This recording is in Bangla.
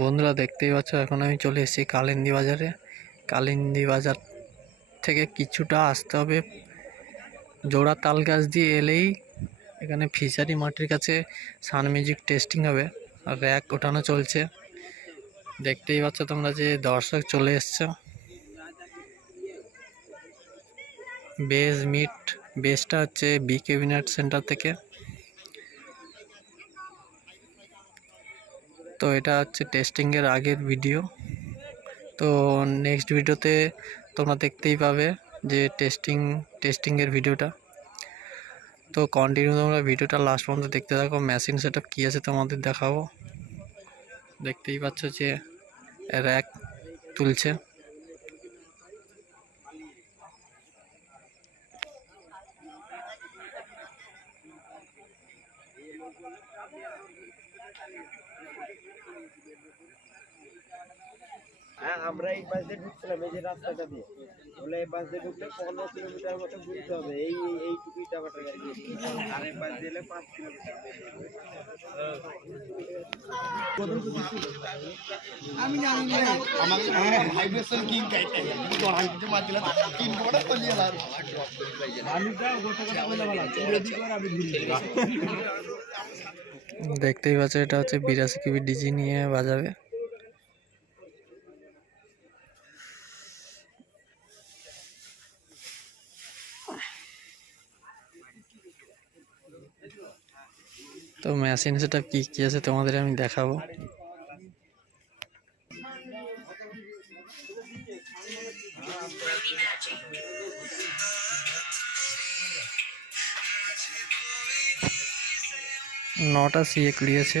বন্ধুরা দেখতেই পাচ্ছ, এখন আমি চলে এসেছি কালিন্দী বাজারে। কালিন্দী বাজার থেকে কিছুটা আসতে হবে, জোড়া তাল গাছ দিয়ে এলেই এখানে ফিশারি মাঠের কাছে সান মিউজিক টেস্টিং হবে আর র্যাক ওঠানো চলছে। দেখতেই পাচ্ছ তোমরা যে দর্শক চলে এসছে। বেসটা হচ্ছে বি ক্যাবিনেট সেন্টার থেকে। তো এটা হচ্ছে টেস্টিংয়ের আগের ভিডিও। তো নেক্সট ভিডিওতে তোমরা দেখতেই পাবে যে টেস্টিংয়ের ভিডিওটা। তো কন্টিনিউ তোমরা ভিডিওটা লাস্ট পর্যন্ত দেখতে থাকো। মেশিন সেটআপ কী আছে তোমাদের দেখাবো। দেখতেই পাচ্ছ যে র্যাক তুলছে। হ্যাঁ, আমরা এই পাশ দিয়ে ঢুকছিলাম, এই যে রাস্তাটা দিয়ে। বলে এই পাশ দিয়ে ঢুকলে 15 কিলোমিটার মতো ঘুরতে হবে, এইটুকুই টাকাটা গাড়ি। আর এই পাশ দিয়ে 5 কিলোমিটার। আমি জানি না আমার ভাইব্রেশন কিং কাইতে তোরা কিছু মারছিলা কিং বড় চলিয়ে লার আলুটা গোটা গোটা বলা বলা রেডি করে আমি ঘুরি। দেখতেই পাচ্ছ এটা হচ্ছে 82 কেবি ডিজি নিয়ে বাজাবে। তো মেশিন সেটআপ কি আছে তোমাদের আমি দেখাবো। নটা সিএ ক্লিয়েছে।